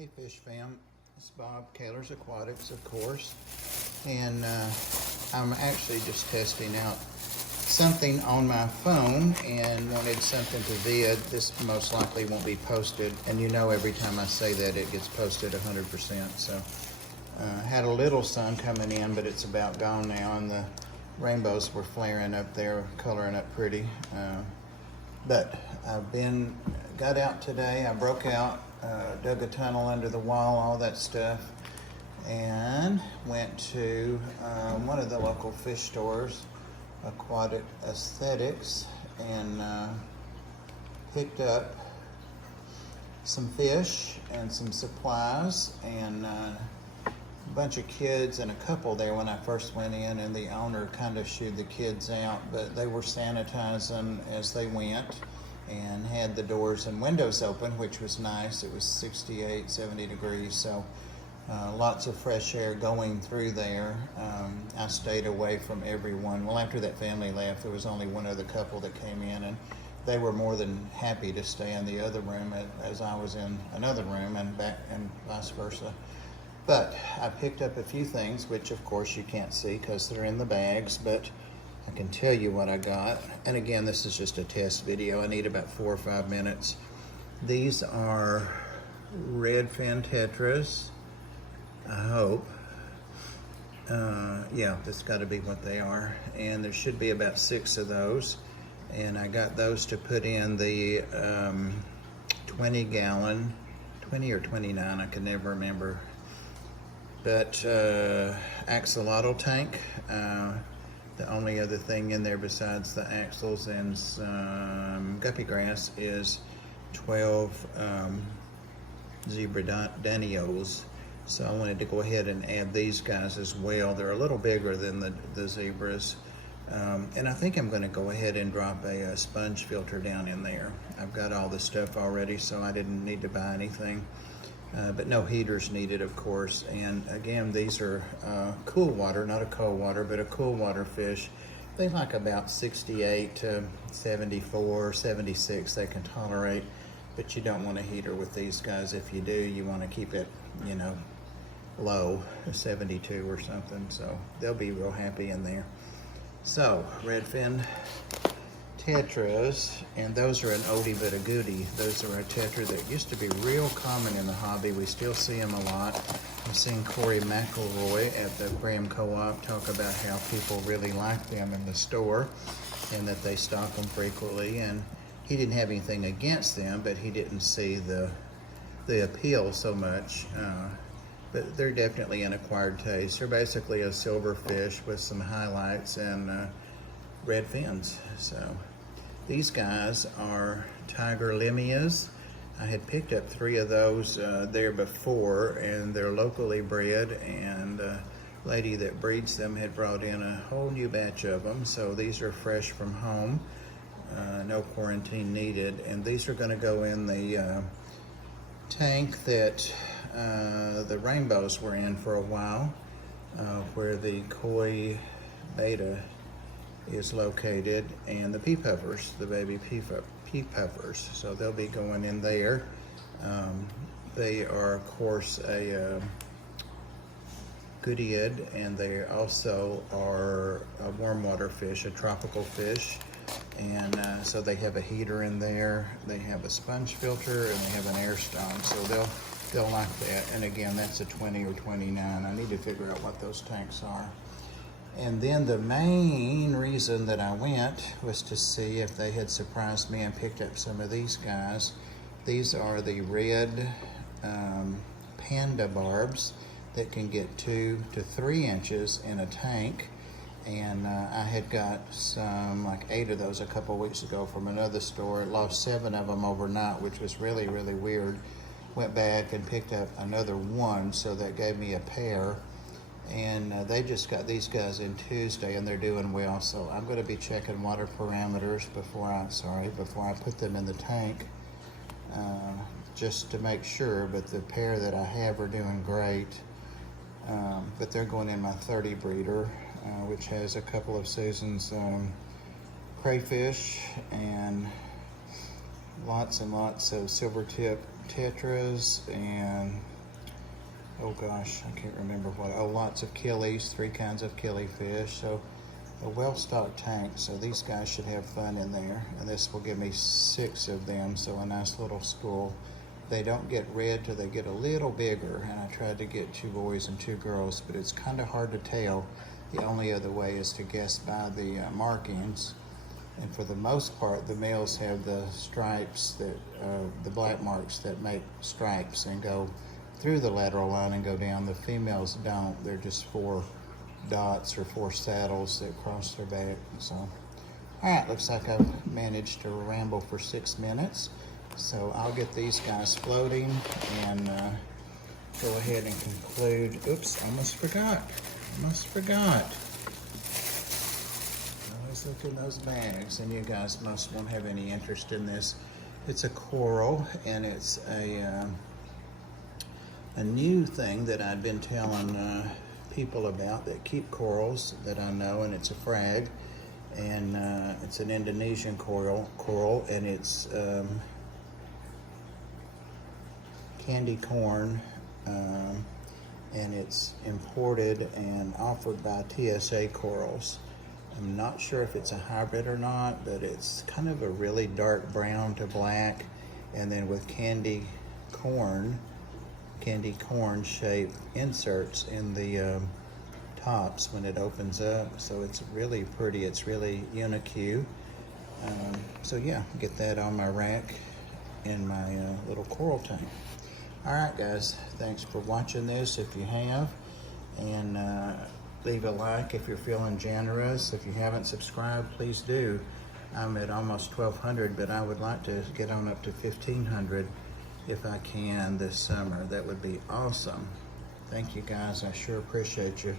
Hey Fish Fam, it's Bob, Kaler's Aquatics, of course, and I'm actually just testing out something on my phone and wanted something to vid. This most likely won't be posted, and you know every time I say that it gets posted 100%, so had a little sun coming in, but it's about gone now, and the rainbows were flaring up there, coloring up pretty. But got out today. I broke out, dug a tunnel under the wall, all that stuff, and went to one of the local fish stores, Asthetics, and picked up some fish and some supplies, and a bunch of kids and a couple there when I first went in, and the owner kind of shooed the kids out, but they were sanitizing as they went and had the doors and windows open, which was nice. It was 68, 70 degrees, so lots of fresh air going through there. I stayed away from everyone. Well, after that family left, there was only one other couple that came in, and they were more than happy to stay in the other room as I was in another room, and back and vice versa. But I picked up a few things, which of course you can't see because they're in the bags, but I can tell you what I got. And again, this is just a test video. I need about 4 or 5 minutes. These are redfin tetras, I hope. Yeah, that's got to be what they are. And there should be about 6 of those. And I got those to put in the 20-gallon, 20 or 29, I can never remember. But axolotl tank. The only other thing in there besides the axles and some guppy grass is 12 zebra danios. So I wanted to go ahead and add these guys as well. They're a little bigger than the zebras. And I think I'm going to go ahead and drop a sponge filter down in there. I've got all the stuff already, so I didn't need to buy anything. But no heaters needed, of course. And again, these are cool water, not a cold water, but a cool water fish. They like about 68 to 74, 76 they can tolerate, but you don't want a heater with these guys. If you do, you want to keep it, you know, low, 72 or something, so they'll be real happy in there. So, redfin tetras, and those are an oldie but a goodie. Those are a tetra that used to be real common in the hobby. We still see them a lot. I've seen Corey McElroy at the Graham Co-op talk about how people really like them in the store and that they stock them frequently, and he didn't have anything against them, but he didn't see the appeal so much. But they're definitely an acquired taste. They're basically a silver fish with some highlights and red fins. So these guys are tiger limias. I had picked up 3 of those there before, and they're locally bred, and a lady that breeds them had brought in a whole new batch of them. So these are fresh from home, no quarantine needed, and these are going to go in the tank that the rainbows were in for a while, where the koi beta is located, and the pea puffers, the baby pea puffers. So they'll be going in there. They are, of course, a goodied, and they also are a warm water fish, a tropical fish. And so they have a heater in there, they have a sponge filter, and they have an air stone. So they'll like that. And again, that's a 20 or 29. I need to figure out what those tanks are. And then the main reason that I went was to see if they had surprised me and picked up some of these guys. These are the red panda barbs that can get 2 to 3 inches in a tank. And I had got some, like 8 of those a couple weeks ago from another store. Lost 7 of them overnight, which was really, really weird. Went back and picked up another 1, so that gave me a pair. And they just got these guys in Tuesday, and they're doing well. So I'm going to be checking water parameters before I put them in the tank, just to make sure. But the pair that I have are doing great. But they're going in my 30 breeder, which has a couple of Susan's crayfish and lots and lots of silver tip tetras and oh gosh, I can't remember what. Oh, lots of killies, 3 kinds of killifish. So a well-stocked tank. So these guys should have fun in there. And this will give me 6 of them. So a nice little school. They don't get red till they get a little bigger. And I tried to get 2 boys and 2 girls, but it's kind of hard to tell. The only other way is to guess by the markings. And for the most part, the males have the stripes that, the black marks that make stripes and go through the lateral line and go down. The females don't. They're just 4 dots or 4 saddles that cross their back. So, all right, looks like I've managed to ramble for 6 minutes. So I'll get these guys floating and go ahead and conclude. Oops, almost forgot. Always look in those bags, and you guys must won't have any interest in this. It's a coral, and it's a new thing that I've been telling people about that keep corals that I know, and it's a frag, and it's an Indonesian coral, and it's candy corn, and it's imported and offered by TSA Corals. I'm not sure if it's a hybrid or not, but it's kind of a really dark brown to black, and then with candy corn shaped inserts in the tops when it opens up. So it's really pretty. It's really unique. So yeah, get that on my rack in my little coral tank. All right, guys, thanks for watching this if you have, and leave a like if you're feeling generous. If you haven't subscribed, please do. I'm at almost 1,200, but I would like to get on up to 1,500 if I can this summer. That would be awesome. Thank you, guys. I sure appreciate you.